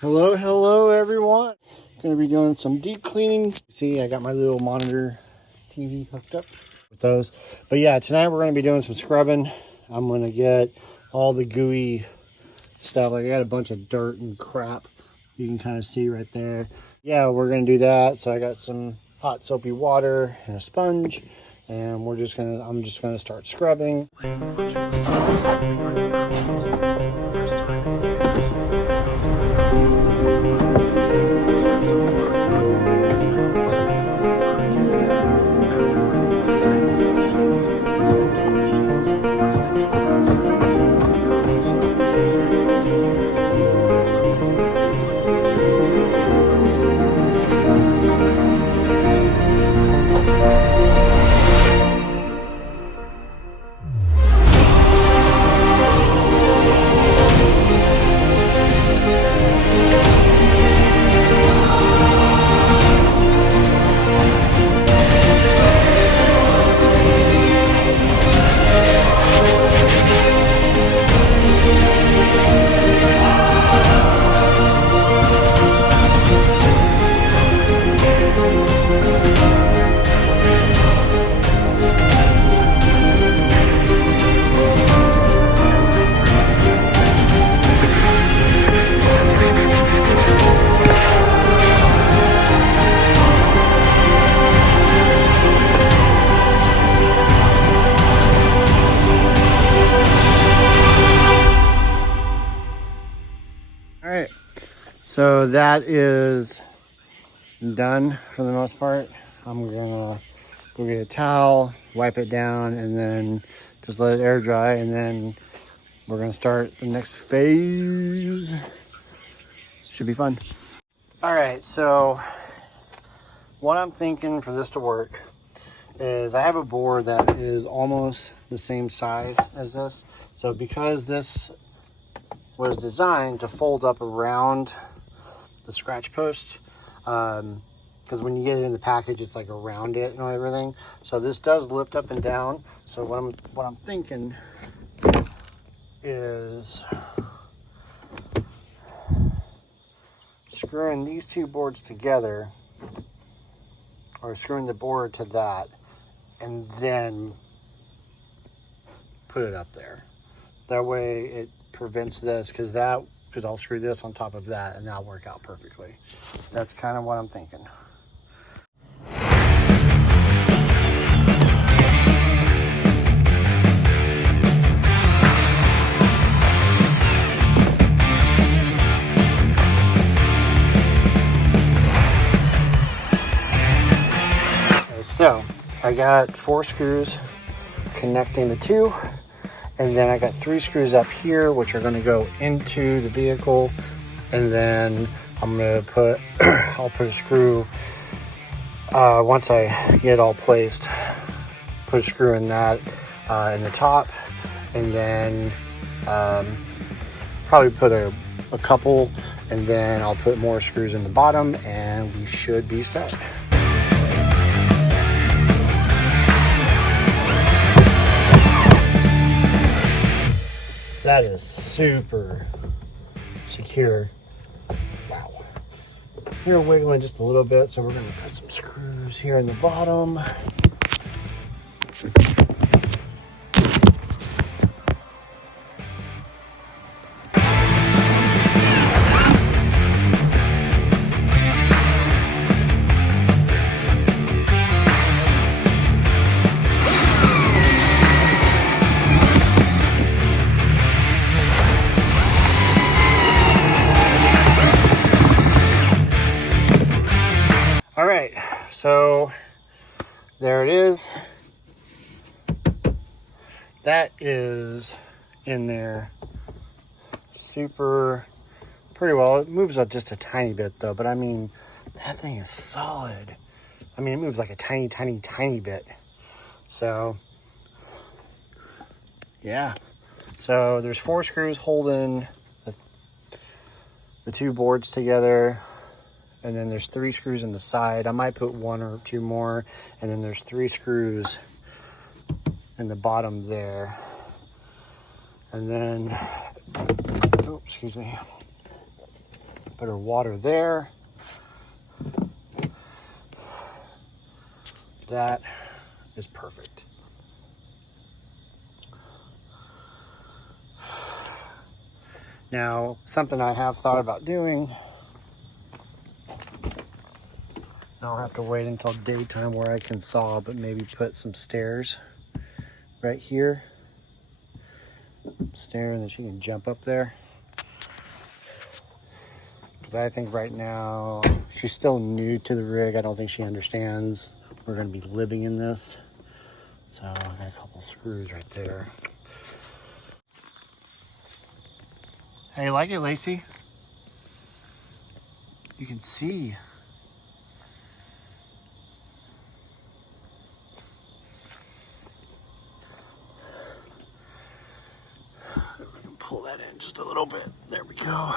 Hello everyone. Gonna be doing some deep cleaning. See, I got my little monitor TV hooked up with those. But yeah, tonight we're gonna be doing some scrubbing. I'm gonna get all the gooey stuff. Like I got a bunch of dirt and crap. You can kind of see right there. Yeah, we're gonna do that. So I got some hot soapy water and a sponge, and I'm just gonna start scrubbing. All right, so that is done for the most part. I'm gonna go get a towel, wipe it down, and then just let it air dry, and then we're gonna start the next phase. Should be fun. All right, so what I'm thinking for this to work is I have a board that is almost the same size as this. So because this was designed to fold up around the scratch post, because when you get it in the package, it's like around it and everything. So this does lift up and down. So what I'm thinking is screwing these two boards together, or screwing the board to that, and then put it up there. That way it prevents this, because I'll screw this on top of that and that'll work out perfectly. That's kind of what I'm thinking. So I got 4 screws connecting the two, and then I got 3 screws up here which are going to go into the vehicle, and then I'm going to put I'll put a screw once I get it all placed, put a screw in that in the top, and then probably put a couple, and then I'll put more screws in the bottom, and we should be set. That is super secure. Wow. You're wiggling just a little bit, so we're going to put some screws here in the bottom. All right, so there it is. That is in there super pretty well. It moves up just a tiny bit though, but I mean, that thing is solid. I mean, it moves like a tiny bit. So yeah, so there's 4 screws holding the 2 boards together. And then there's 3 screws in the side. I might put 1 or 2 more. And then there's 3 screws in the bottom there. And then, oh, excuse me. Put her water there. That is perfect. Now, something I have thought about doing, I'll have to wait until daytime where I can saw, but maybe put some stairs right here. Stair, and then she can jump up there. Because I think right now, she's still new to the rig. I don't think she understands we're going to be living in this. So I got a couple screws right there. Hey, you like it, Lacey? You can see. We can pull that in just a little bit. There we go.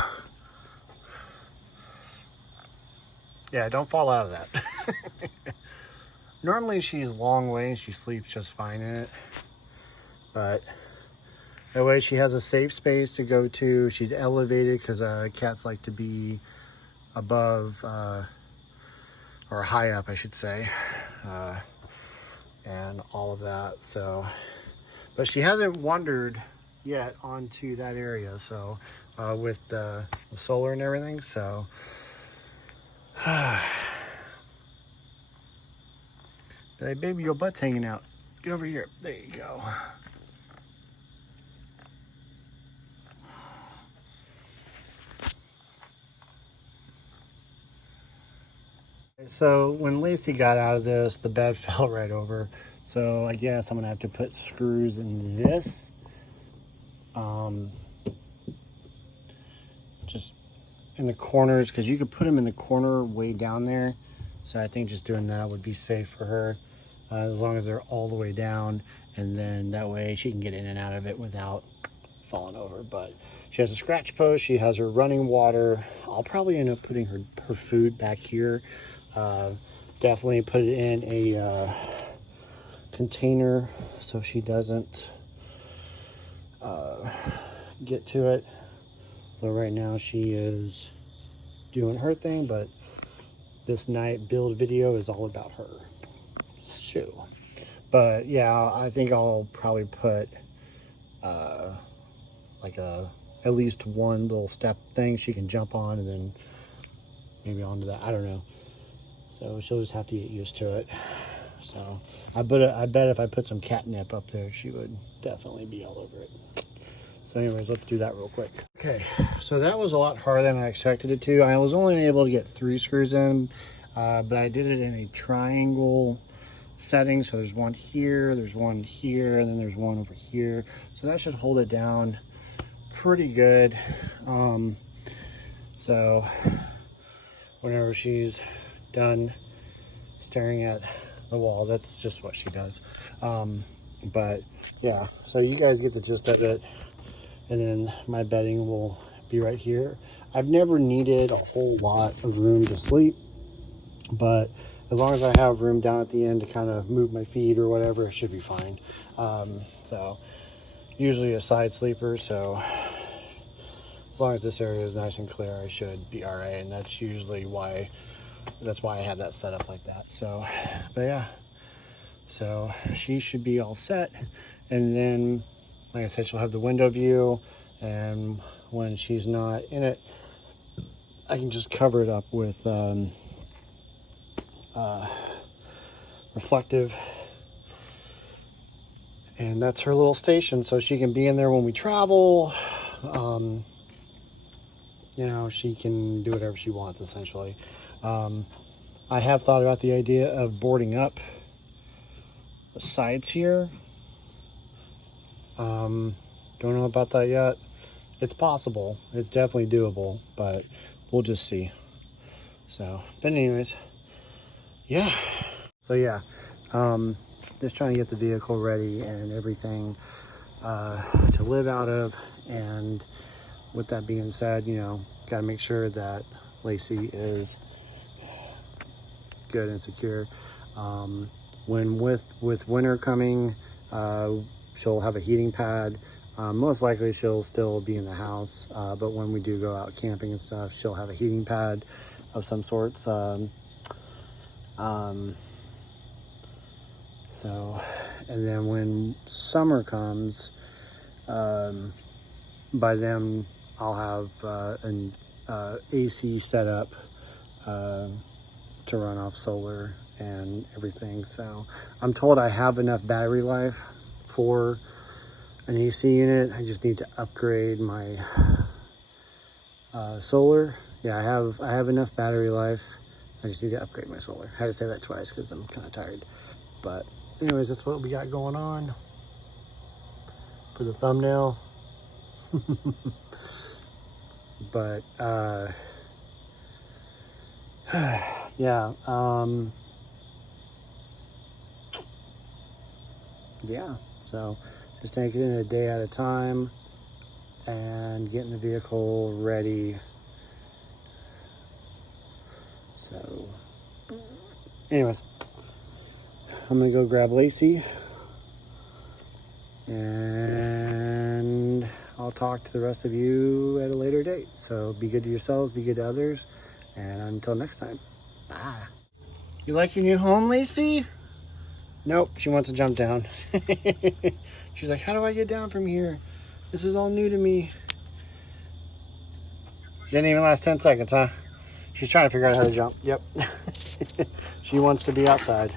Yeah, don't fall out of that. Normally she's long way and she sleeps just fine in it. But that way she has a safe space to go to. She's elevated because cats like to be above, or high up, I should say. And all of that, so. But she hasn't wandered yet onto that area, so with the solar and everything, so. Hey, baby, your butt's hanging out. Get over here. There you go. So when Lacey got out of this, the bed fell right over. So I guess I'm gonna have to put screws in this. Just in the corners, because you could put them in the corner way down there. So I think just doing that would be safe for her, as long as they're all the way down, and then that way she can get in and out of it without falling over. But she has a scratch post, she has her running water. I'll probably end up putting her food back here. Definitely put it in a container so she doesn't get to it. So right now she is doing her thing, but this night build video is all about her. So, but yeah, I think I'll probably put like at least one little step thing she can jump on, and then maybe onto that. I don't know. So she'll just have to get used to it. So I bet if I put some catnip up there, she would definitely be all over it. So anyways, let's do that real quick. Okay, so that was a lot harder than I expected it to. I was only able to get 3 screws in, but I did it in a triangle setting. So there's one here, there's one here, and then there's one over here. So that should hold it down pretty good. So whenever she's done staring at the wall, that's just what she does. But yeah, so you guys get the gist of it. And then my bedding will be right here. I've never needed a whole lot of room to sleep, but as long as I have room down at the end to kind of move my feet or whatever, it should be fine. So usually a side sleeper, so as long as this area is nice and clear, I should be all right. And that's usually why I had that set up like that. So, but yeah, so she should be all set. And then, like I said, she'll have the window view, and when she's not in it, I can just cover it up with reflective, and that's her little station, so she can be in there when we travel. You know, she can do whatever she wants, essentially. I have thought about the idea of boarding up the sides here. Don't know about that yet. It's possible. It's definitely doable, but we'll just see. So, but anyways, yeah. So yeah, just trying to get the vehicle ready and everything to live out of. And with that being said, you know, got to make sure that Lacey is good and secure. When with winter coming, she'll have a heating pad. Most likely she'll still be in the house, but when we do go out camping and stuff, she'll have a heating pad of some sorts. So, and then when summer comes, by then I'll have an AC set up to run off solar and everything. So I'm told I have enough battery life for an AC unit. I just need to upgrade my solar. Yeah, I have enough battery life. I just need to upgrade my solar. I had to say that twice because I'm kind of tired. But anyways, that's what we got going on for the thumbnail. But yeah, yeah, so just taking it a day at a time and getting the vehicle ready. So anyways, I'm gonna go grab Lacey and I'll talk to the rest of you at a later date. So be good to yourselves, be good to others, and until next time, bye. You like your new home, Lacey? Nope, she wants to jump down. She's like, how do I get down from here? This is all new to me. Didn't even last 10 seconds, huh? She's trying to figure out how to jump. Yep. She wants to be outside.